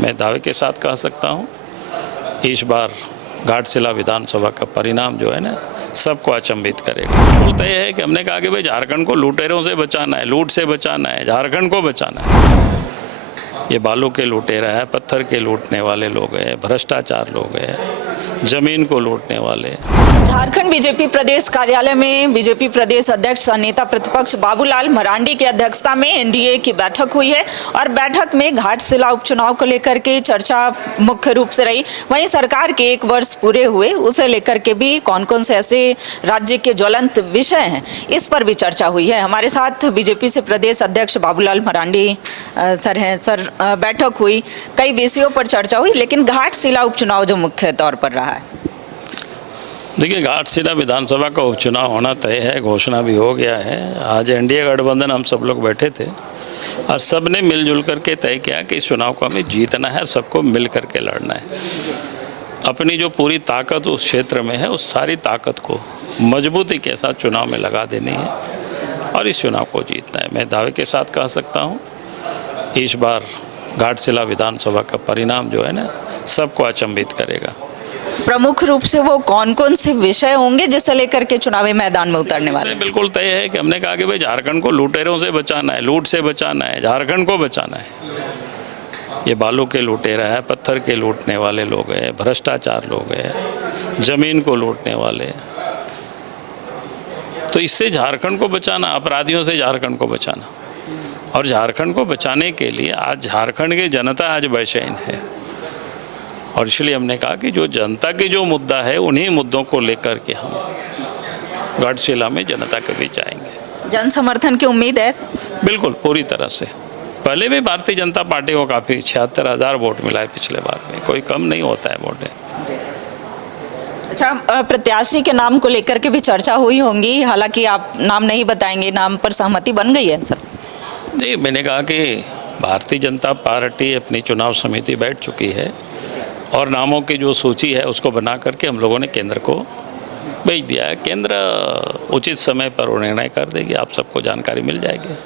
मैं दावे के साथ कह सकता हूँ इस बार घाटशिला विधानसभा का परिणाम जो है ना सबको अचंभित करेगा। बोलते है कि हमने कहा कि भाई झारखंड को लुटेरों से बचाना है, लूट से बचाना है, झारखंड को बचाना है। ये बालू के लुटेरा है, पत्थर के लूटने वाले लोग हैं, भ्रष्टाचार लोग हैं, जमीन को लूटने वाले। झारखंड बीजेपी प्रदेश कार्यालय में बीजेपी प्रदेश अध्यक्ष नेता प्रतिपक्ष बाबूलाल मरांडी की अध्यक्षता में एनडीए की बैठक हुई है और बैठक में घाटशिला उपचुनाव को लेकर के चर्चा मुख्य रूप से रही। वहीं सरकार के 1 वर्ष पूरे हुए उसे लेकर के भी कौन कौन से ऐसे राज्य के ज्वलंत विषय हैं, इस पर भी चर्चा हुई है। हमारे साथ बीजेपी से प्रदेश अध्यक्ष बाबूलाल मरांडी सर हैं। सर, बैठक हुई, कई विषयों पर चर्चा हुई, लेकिन घाटशिला उपचुनाव जो मुख्य तौर पर रहा है। देखिए, घाटशिला विधानसभा का उपचुनाव होना तय है, घोषणा भी हो गया है। आज एनडीए गठबंधन हम सब लोग बैठे थे और सब ने मिलजुल करके तय किया कि इस चुनाव को हमें जीतना है, सबको मिल करके लड़ना है। अपनी जो पूरी ताकत उस क्षेत्र में है, उस सारी ताकत को मजबूती के साथ चुनाव में लगा देनी है और इस चुनाव को जीतना है। मैं दावे के साथ कह सकता हूँ इस बार घाटशिला विधानसभा का परिणाम जो है ना सबको अचंभित करेगा। प्रमुख रूप से वो कौन कौन से विषय होंगे जिसे लेकर के चुनावी मैदान में उतरने वाले? बिल्कुल तय है कि हमने कहा कि भाई झारखंड को लुटेरों से बचाना है, लूट से बचाना है, झारखंड को बचाना है। ये बालू के लुटेरा है, पत्थर के लूटने वाले लोग हैं, भ्रष्टाचार लोग हैं, जमीन को लूटने वाले। तो इससे झारखंड को बचाना, अपराधियों से झारखंड को बचाना, और झारखंड को बचाने के लिए आज झारखंड की जनता आज बेचैन है और इसलिए हमने कहा कि जो जनता की जो मुद्दा है उन्हीं मुद्दों को लेकर के हम घाटशिला में जनता के बीच जाएंगे। जन समर्थन की उम्मीद है? बिल्कुल, पूरी तरह से। पहले भी भारतीय जनता पार्टी को काफ़ी 76,000 वोट मिला है पिछले बार में, कोई कम नहीं होता है वोटें। अच्छा, प्रत्याशी के नाम को लेकर के भी चर्चा हुई होंगी, हालांकि आप नाम नहीं बताएंगे, नाम पर सहमति बन गई है सर? जी, मैंने कहा कि भारतीय जनता पार्टी अपनी चुनाव समिति बैठ चुकी है और नामों की जो सूची है उसको बना करके हम लोगों ने केंद्र को भेज दिया है। केंद्र उचित समय पर निर्णय कर देगी, आप सबको जानकारी मिल जाएगी।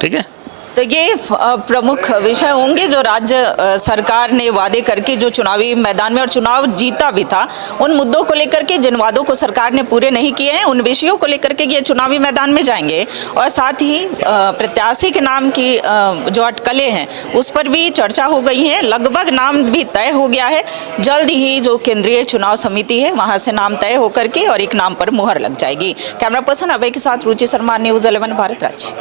ठीक है, तो ये प्रमुख विषय होंगे जो राज्य सरकार ने वादे करके जो चुनावी मैदान में और चुनाव जीता भी था, उन मुद्दों को लेकर के जिन वादों को सरकार ने पूरे नहीं किए हैं, उन विषयों को लेकर के ये चुनावी मैदान में जाएंगे। और साथ ही प्रत्याशी के नाम की जो अटकलें हैं उस पर भी चर्चा हो गई है। लगभग नाम भी तय हो गया है। जल्द ही जो केंद्रीय चुनाव समिति है वहाँ से नाम तय होकर के और एक नाम पर मुहर लग जाएगी। कैमरा पर्सन अभय के साथ रुचि शर्मा, न्यूज़ 11 भारत राज्य।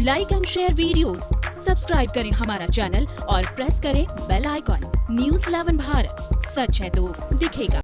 Like and share videos, subscribe करें हमारा चैनल और प्रेस करें बेल आइकॉन। न्यूज़ 11 भारत, सच है तो दिखेगा।